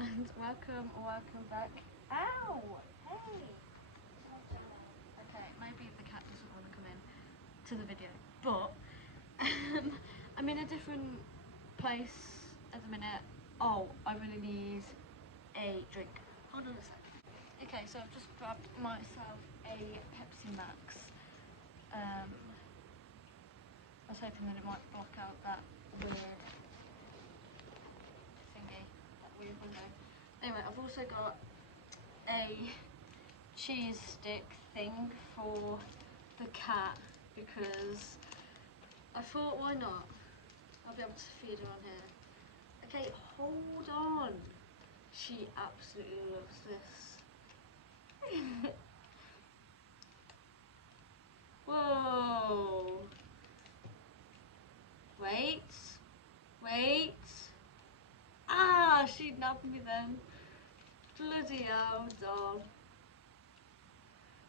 and welcome back. Ow! Hey! Okay, maybe the cat doesn't want to come in to the video, but I'm in a different place at the minute. Oh, I really need a drink. Hold on a second. Okay, so I've just grabbed myself a Pepsi Max. I was hoping that it might block out that weird thingy, that weird window. Anyway, I've also got a cheese stick thing for the cat because I thought, why not? I'll be able to feed her on here. Okay, hold on. She absolutely loves this. Whoa. Wait. Wait. Ah, she nabbed me then. Bloody hell, doll.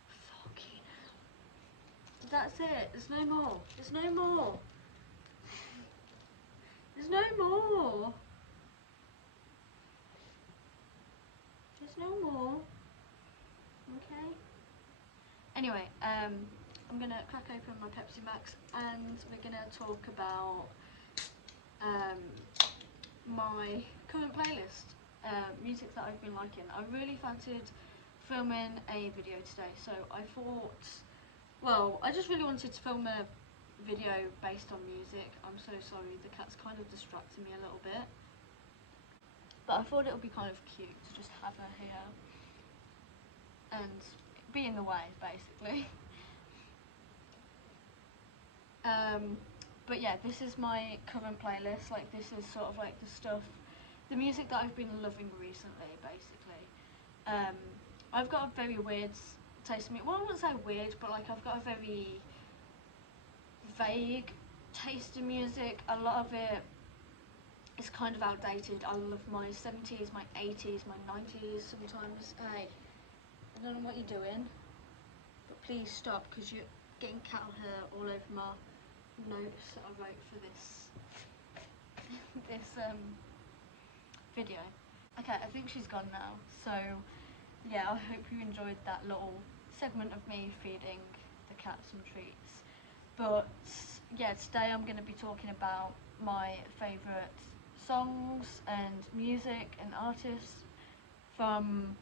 Fucking hell. That's it. There's no more. There's no more. There's no more. There's no more. Okay. Anyway, I'm gonna crack open my Pepsi Max and we're gonna talk about my current playlist, music that I've been liking. I really fancied filming a video today, so I thought, well, I just really wanted to film a video based on music. I'm so sorry, the cat's kind of distracting me a little bit, but I thought it would be kind of cute to just have her here and be in the way, basically. But yeah, this is my current playlist. Like, this is sort of like the music that I've been loving recently, basically. I've got a very weird taste in music. Well, I wouldn't say weird, but like I've got a very vague taste in music. A lot of it is kind of outdated. I love my 70s, my 80s, my 90s sometimes. Hey, I don't know what you're doing, but please stop because you're getting cattle hair all over my notes that I wrote for this video. Okay, I think she's gone now, so yeah, I hope you enjoyed that little segment of me feeding the cat some treats. But yeah, today I'm going to be talking about my favourite songs and music and artists from,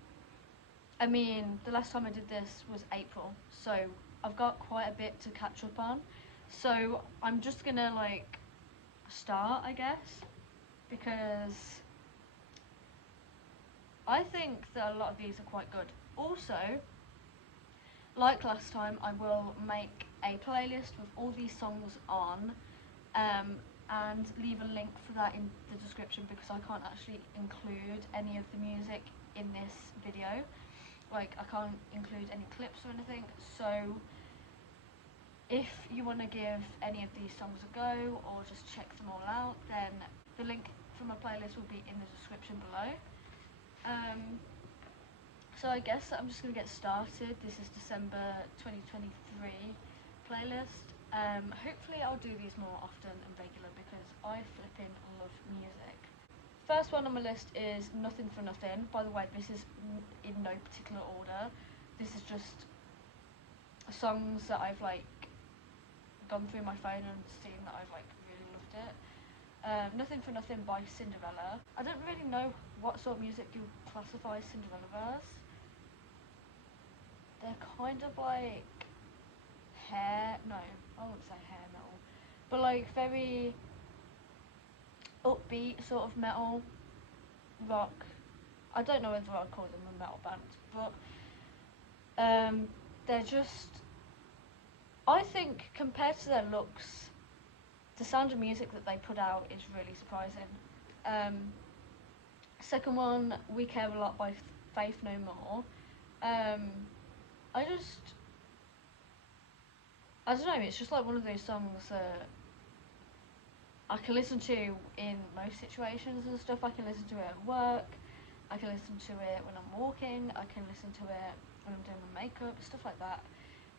I mean, the last time I did this was April, so I've got quite a bit to catch up on. So I'm just gonna like start, I guess, because I think that a lot of these are quite good. Also, like last time, I will make a playlist with all these songs on, and leave a link for that in the description because I can't actually include any of the music in this video. Like, I can't include any clips or anything, so if you want to give any of these songs a go or just check them all out, then the link for my playlist will be in the description below. So I guess I'm just going to get started. This is December 2023 playlist. Hopefully I'll do these more often and regular because I flipping love music. First one on my list is Nothing for Nothing. By the way, this is in no particular order. This is just songs that I've like gone through my phone and seen that I've like really loved it. Nothing for Nothing by Cinderella. I don't really know what sort of music you classify Cinderella as. They're kind of like I wouldn't say hair metal, but like very upbeat sort of metal, rock. I don't know whether I'd call them a metal band, but they're just, I think compared to their looks, the sound of music that they put out is really surprising. Second one, We Care a Lot by Faith No More. I don't know, it's just like one of those songs that I can listen to in most situations and stuff. I can listen to it at work, I can listen to it when I'm walking, I can listen to it when I'm doing my makeup, stuff like that.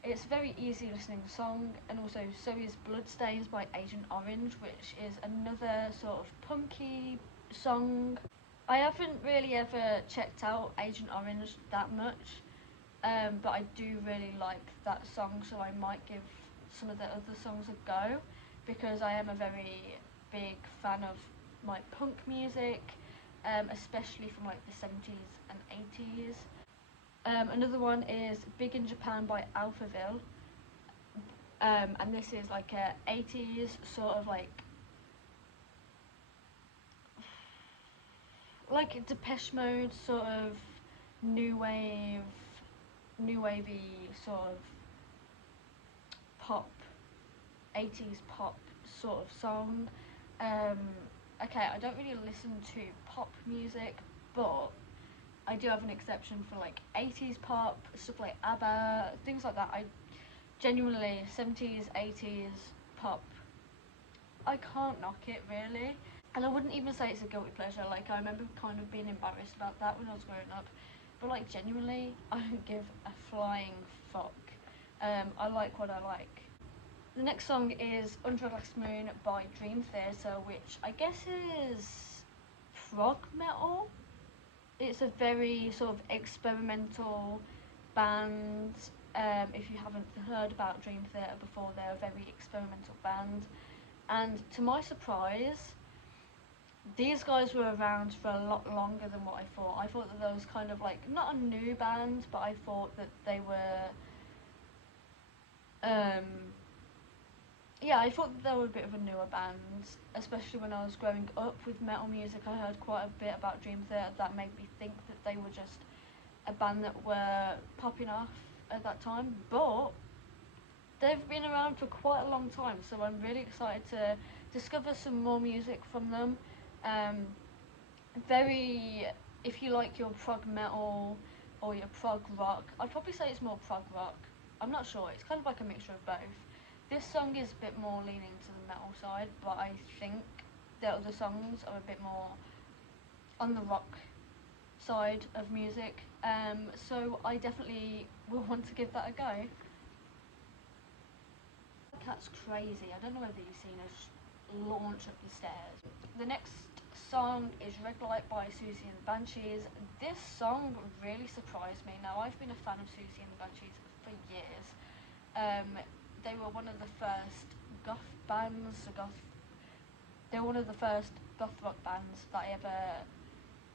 It's a very easy listening song, and also so is Bloodstains by Agent Orange, which is another sort of punky song. I haven't really ever checked out Agent Orange that much, but I do really like that song, so I might give some of the other songs a go, because I am a very big fan of like punk music, especially from like the 70s and 80s. Another one is Big in Japan by Alphaville, and this is like a 80s sort of like Depeche Mode sort of new wave, new wavy sort of pop, 80s pop sort of song. Um, okay, I don't really listen to pop music, but I do have an exception for like 80s pop, stuff like ABBA, things like that. I genuinely, 70s, 80s pop, I can't knock it really. And I wouldn't even say it's a guilty pleasure. Like, I remember kind of being embarrassed about that when I was growing up. But like, genuinely, I don't give a flying fuck. I like what I like. The next song is Under a Glass Moon by Dream Theater, which I guess is prog metal. It's a very sort of experimental band. If you haven't heard about Dream Theater before, they're a very experimental band. And to my surprise, these guys were around for a lot longer than what I thought. I thought that there was kind of like, not a new band, but I thought that they were, um, yeah, I thought that they were a bit of a newer band, especially when I was growing up with metal music. I heard quite a bit about Dream Theater that made me think that they were just a band that were popping off at that time, but they've been around for quite a long time, so I'm really excited to discover some more music from them. Um, very, if you like your prog metal or your prog rock, I'd probably say it's more prog rock. I'm not sure, it's kind of like a mixture of both. This song is a bit more leaning to the metal side, but I think the other songs are a bit more on the rock side of music. So I definitely will want to give that a go. That's crazy. I don't know whether you've seen us launch up the stairs. The next song is Red Light by Susie and the Banshees. This song really surprised me. Now, I've been a fan of Susie and the Banshees for years. They were one of the first goth bands, they were one of the first goth rock bands that I ever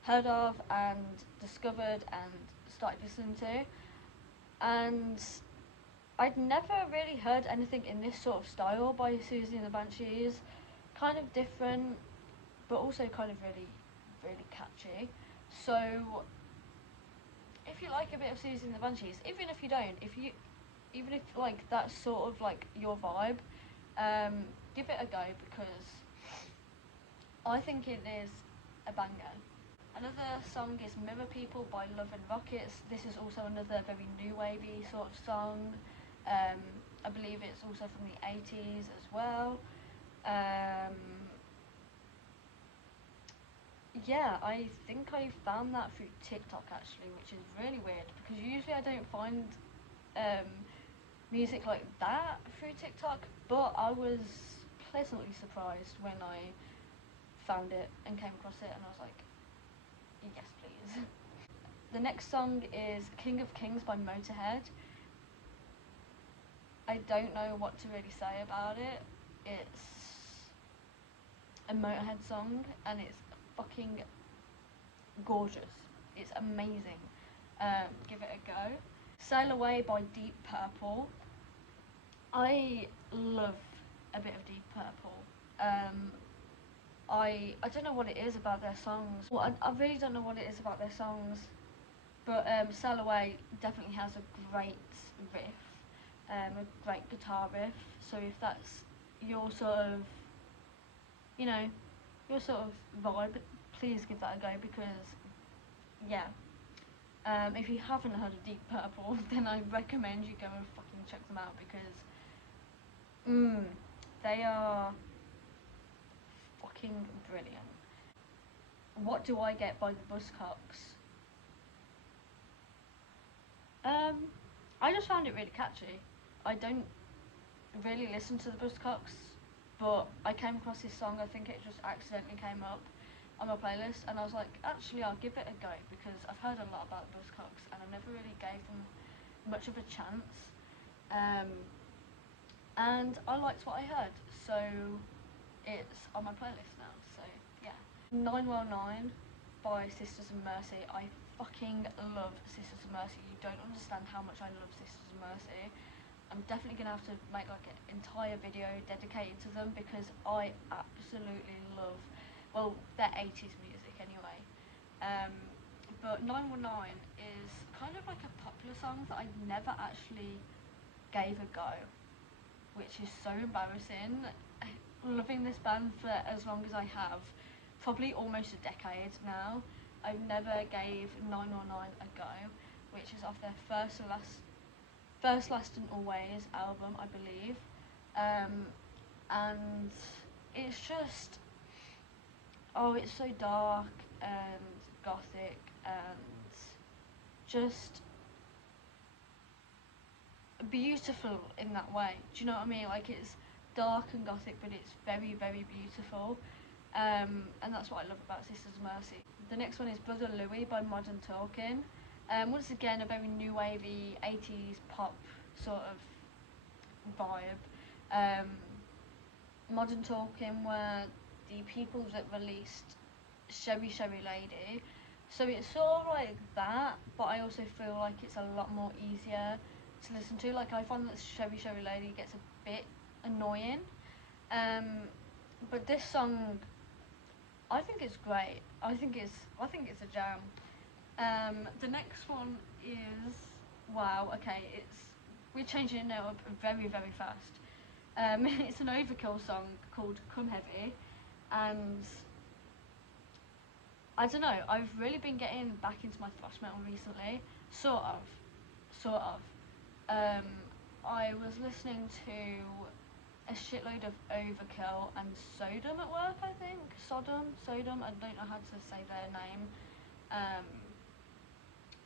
heard of and discovered and started listening to. And I'd never really heard anything in this sort of style by Susie and the Banshees. Kind of different, but also kind of really, really catchy. So, if you like a bit of Susie and the Banshees, even if you don't, even if like that's sort of like your vibe, give it a go, because I think it is a banger. Another song is Mirror People by Love and Rockets. This is also another very new wavy sort of song. Um, I believe it's also from the 80s as well. Um, yeah, I think I found that through TikTok actually, which is really weird, because usually I don't find um, music like that through TikTok, but I was pleasantly surprised when I found it and came across it, and I was like, yes, please. The next song is King of Kings by Motorhead. I don't know what to really say about it. It's a Motorhead song and it's fucking gorgeous. It's amazing. Give it a go. Sail Away by Deep Purple. I love a bit of Deep Purple. Um, I don't know what it is about their songs. Well, I really don't know what it is about their songs, but Sail Away definitely has a great riff, a great guitar riff. So if that's your sort of, you know, your sort of vibe, please give that a go, because yeah. If you haven't heard of Deep Purple, then I recommend you go and fucking check them out, because they are fucking brilliant. What Do I Get by the Buzzcocks? Um, I just found it really catchy. I don't really listen to the Buzzcocks, but I came across this song. I think it just accidentally came up, on my playlist, and I was like, actually I'll give it a go, because I've heard a lot about the Buzzcocks and I never really gave them much of a chance. And I liked what I heard, so it's on my playlist now. So yeah, 919 by Sisters of Mercy. I fucking love Sisters of Mercy. You don't understand how much I love Sisters of Mercy. I'm definitely gonna have to make like an entire video dedicated to them, because I absolutely love, well, their 80s music anyway. But 919 is kind of like a popular song that I never actually gave a go, which is so embarrassing. Loving this band for as long as I have, probably almost a decade now, I've never gave 919 a go, which is off their First, Last and Always album, I believe. And it's just, oh, it's so dark and gothic and just beautiful in that way. Do you know what I mean? Like, it's dark and gothic, but it's very, very beautiful. And that's what I love about Sisters of Mercy. The next one is Brother Louie by Modern Talking. Once again, a very new wavy 80s pop sort of vibe. Modern Talking were the people that released Sherry Sherry Lady. So it's sort of like that, but I also feel like it's a lot more easier to listen to. Like, I find that Sherry Sherry Lady gets a bit annoying. But this song, I think it's great. I think it's a jam. The next one is, wow. Okay, we're changing it up very, very fast. It's an Overkill song called Come Heavy, and I don't know, I've really been getting back into my thrash metal recently, sort of. I was listening to a shitload of Overkill and Sodom at work, I think. Sodom, I don't know how to say their name.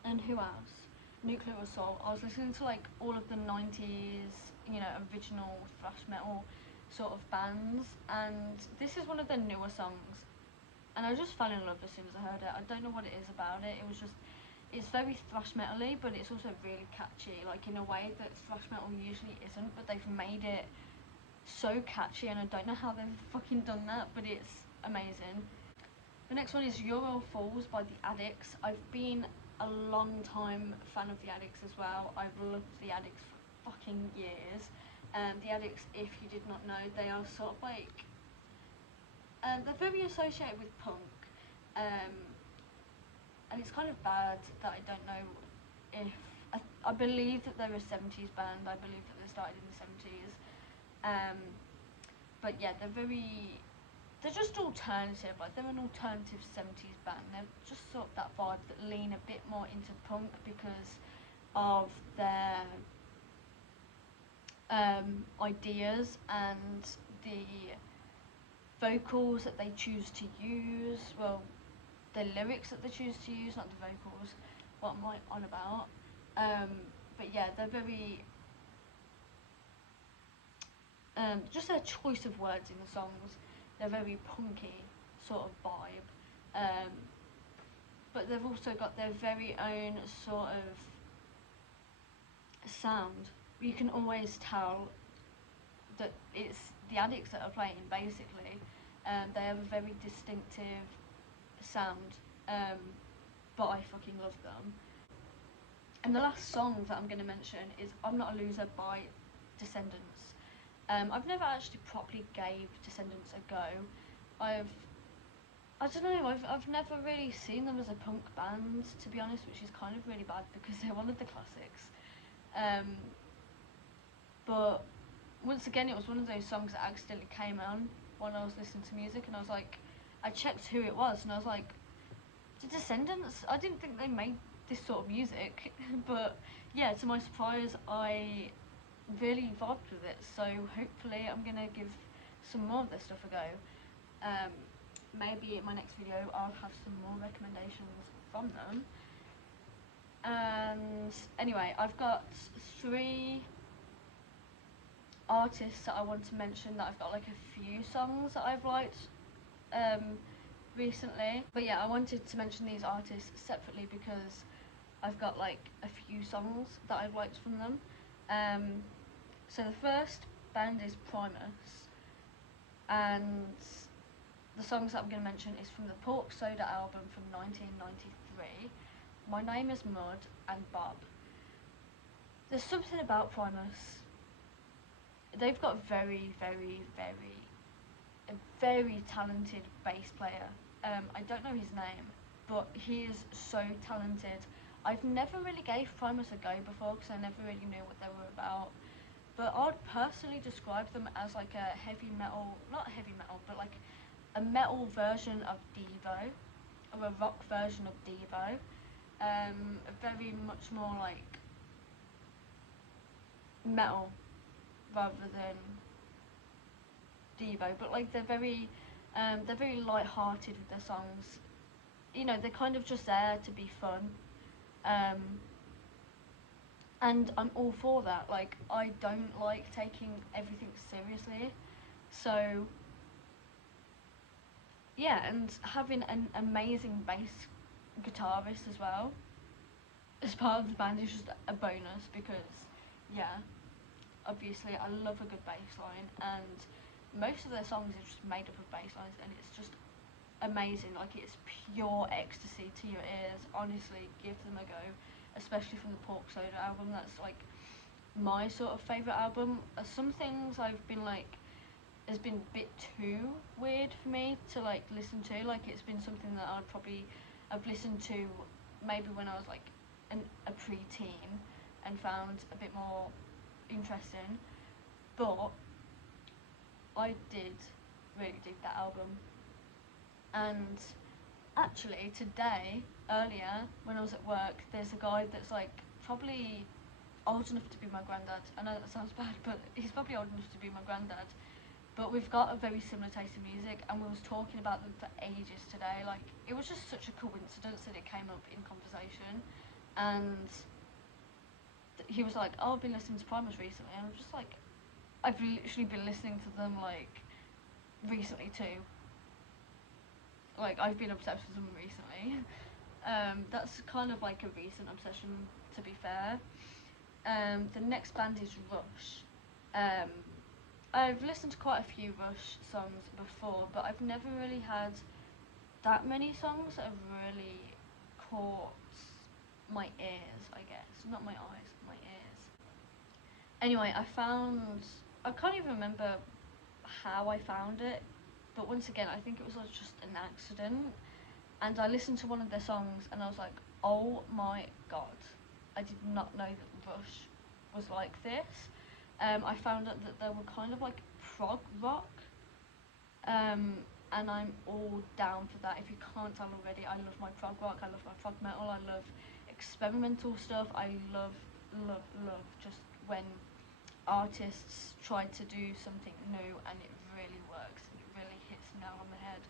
And who else? Nuclear Assault. I was listening to like all of the 90s, original thrash metal sort of bands, and this is one of their newer songs, and I just fell in love as soon as I heard it. I don't know what it is about it. It's very thrash metal-y, but it's also really catchy, like in a way that thrash metal usually isn't, but they've made it so catchy, and I don't know how they've fucking done that, but it's amazing. The next one is You're All Fools by The Addicts. I've been a long time fan of The Addicts as well. I've loved The Addicts for fucking years. The Addicts, if you did not know, they are sort of like, they're very associated with punk, and it's kind of bad that I don't know if, I believe that they're a 70s band. I believe that they started in the 70s. But yeah, they're just alternative, like they're an alternative 70s band. They're just sort of that vibe that lean a bit more into punk because of their ideas and the vocals that they choose to use. Well, the lyrics that they choose to use, not the vocals, what am I on about. But yeah, they're very, just their choice of words in the songs, they're very punky sort of vibe. But they've also got their very own sort of sound. You can always tell that it's the Addicts that are playing, basically. They have a very distinctive sound, but I fucking love them. And the last song that I'm going to mention is I'm Not a Loser by Descendants. I've never actually properly gave Descendants a go. I don't know, I've never really seen them as a punk band, to be honest, which is kind of really bad because they're one of the classics. But once again, it was one of those songs that accidentally came on when I was listening to music, and I was like, I checked who it was, and I was like, The Descendants? I didn't think they made this sort of music. But yeah, to my surprise, I really vibed with it, so hopefully I'm gonna give some more of their stuff a go. Maybe in my next video I'll have some more recommendations from them. And anyway, I've got 3 artists that I want to mention that I've got like a few songs that I've liked recently. But yeah, I wanted to mention these artists separately because I've got like a few songs that I've liked from them. So the first band is Primus, and the songs that I'm going to mention is from the Pork Soda album from 1993, My Name is Mud and Bob. There's something about Primus. They've got a very talented bass player. I don't know his name, but he is so talented. I've never really gave Primus a go before because I never really knew what they were about. But I'd personally describe them as like a heavy metal, not heavy metal, but like a metal version of Devo, or a rock version of Devo. Very much more like metal rather than Devo, but like they're very light-hearted with their songs. You know, they're kind of just there to be fun, um, and I'm all for that. Like, I don't like taking everything seriously, so yeah, and having an amazing bass guitarist as well as part of the band is just a bonus because, yeah, obviously I love a good bass line, and most of their songs are just made up of bass lines, and it's just amazing. Like, it's pure ecstasy to your ears. Honestly, give them a go, especially from the Pork Soda album. That's like my sort of favourite album. Some things I've been like has been a bit too weird for me to like listen to. Like, it's been something that I've listened to maybe when I was like a pre-teen and found a bit more interesting, but I did really dig that album. And actually today, earlier, when I was at work, there's a guy that's like probably old enough to be my granddad. I know that sounds bad, but he's probably old enough to be my granddad. But we've got a very similar taste in music, and we was talking about them for ages today. Like, it was just such a coincidence that it came up in conversation. And he was like, oh, I've been listening to Primus recently, and I'm just like, I've literally been listening to them like recently too. Like, I've been obsessed with them recently. That's kind of like a recent obsession, to be fair. The next band is Rush. Um, I've listened to quite a few Rush songs before, but I've never really had that many songs that have really caught my ears, I guess. Not my eyes, my ears. Anyway, I can't even remember how I found it, but once again, I think it was just an accident. And I listened to one of their songs and I was like, oh my god, I did not know that Rush was like this. I found out that they were kind of like prog rock, and I'm all down for that. If you can't tell already, I love my prog rock, I love my prog metal, I love experimental stuff, I love just when artists try to do something new and it really works and it really hits the nail on the head.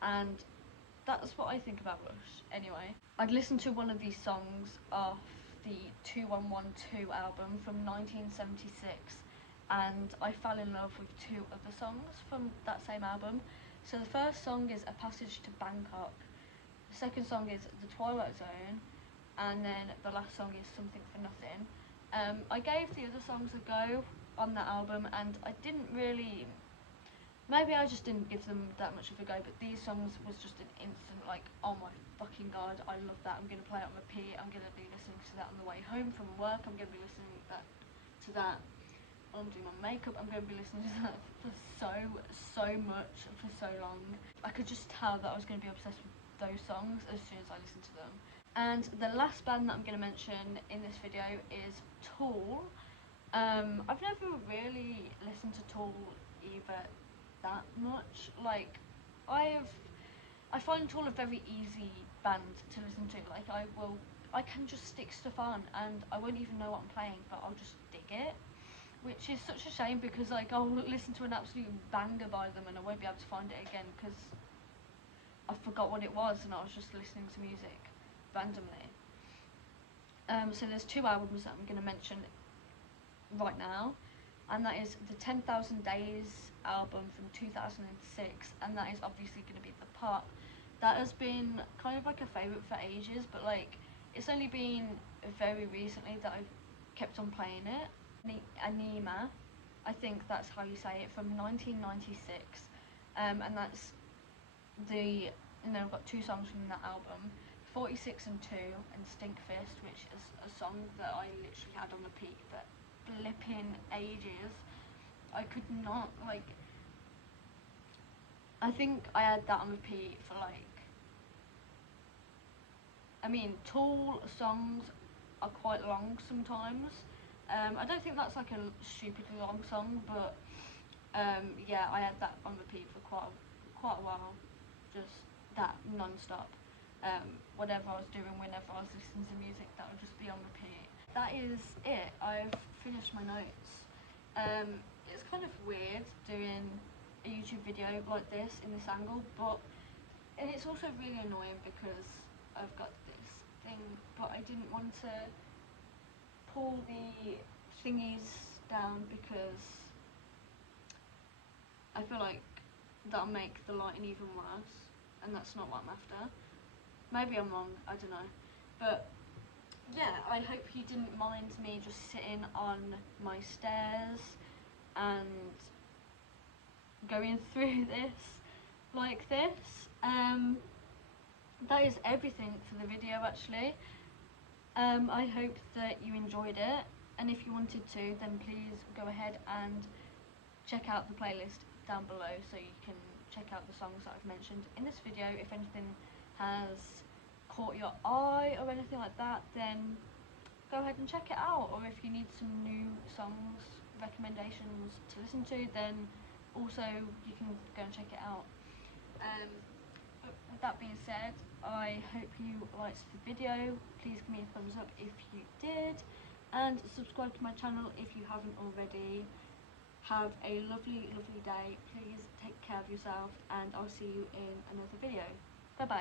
And that's what I think about Rush. Anyway, I'd listened to one of these songs off the 2112 album from 1976, and I fell in love with two other songs from that same album. So the first song is A Passage to Bangkok, the second song is The Twilight Zone, and then the last song is Something for Nothing. I gave the other songs a go on that album, and I didn't really, maybe I just didn't give them that much of a go, but these songs was just an instant like, oh my fucking god, I love that, I'm going to play it on repeat, I'm going to be listening to that on the way home from work, I'm going to be listening to that while I'm doing my makeup, I'm going to be listening to that for so much, for so long. I could just tell that I was going to be obsessed with those songs as soon as I listened to them. And the last band that I'm going to mention in this video is Tool. I've never really listened to Tool either that much. Like, I find Tool a very easy band to listen to. Like, I can just stick stuff on and I won't even know what I'm playing, but I'll just dig it. Which is such a shame because, like, I'll listen to an absolute banger by them and I won't be able to find it again because I forgot what it was and I was just listening to music randomly. So there's two albums that I'm going to mention right now. and that is the 10,000 Days album from 2006, and that is obviously going to be the part that has been kind of like a favourite for ages, but like it's only been very recently that I've kept on playing it. Anima, I think that's how you say it, from 1996, and that's the, and then I've got 2 songs from that album, 46 and 2 and Stinkfist, which is a song that I literally had on repeat for flipping ages. I could not, like, I think I had that on repeat for like, I mean, Tool songs are quite long sometimes. I don't think that's like a stupidly long song, but yeah, I had that on repeat for quite a while, just that non-stop. Whatever I was doing, whenever I was listening to music, that would just be on repeat. That is it. I've finished my notes. It's kind of weird doing a YouTube video like this in this angle, but, and it's also really annoying because I've got this thing, but I didn't want to pull the thingies down because I feel like that'll make the lighting even worse, and that's not what I'm after. Maybe I'm wrong, I don't know. But yeah, I hope you didn't mind me just sitting on my stairs and going through this like this. That is everything for the video actually. I hope that you enjoyed it, and if you wanted to, then please go ahead and check out the playlist down below so you can check out the songs that I've mentioned in this video. If anything has caught your eye or anything like that, then go ahead and check it out. Or if you need some new songs recommendations to listen to, then also you can go and check it out. But with that being said, I hope you liked the video. Please give me a thumbs up if you did, and subscribe to my channel if you haven't already. Have a lovely, lovely day. Please take care of yourself, and I'll see you in another video. Bye bye.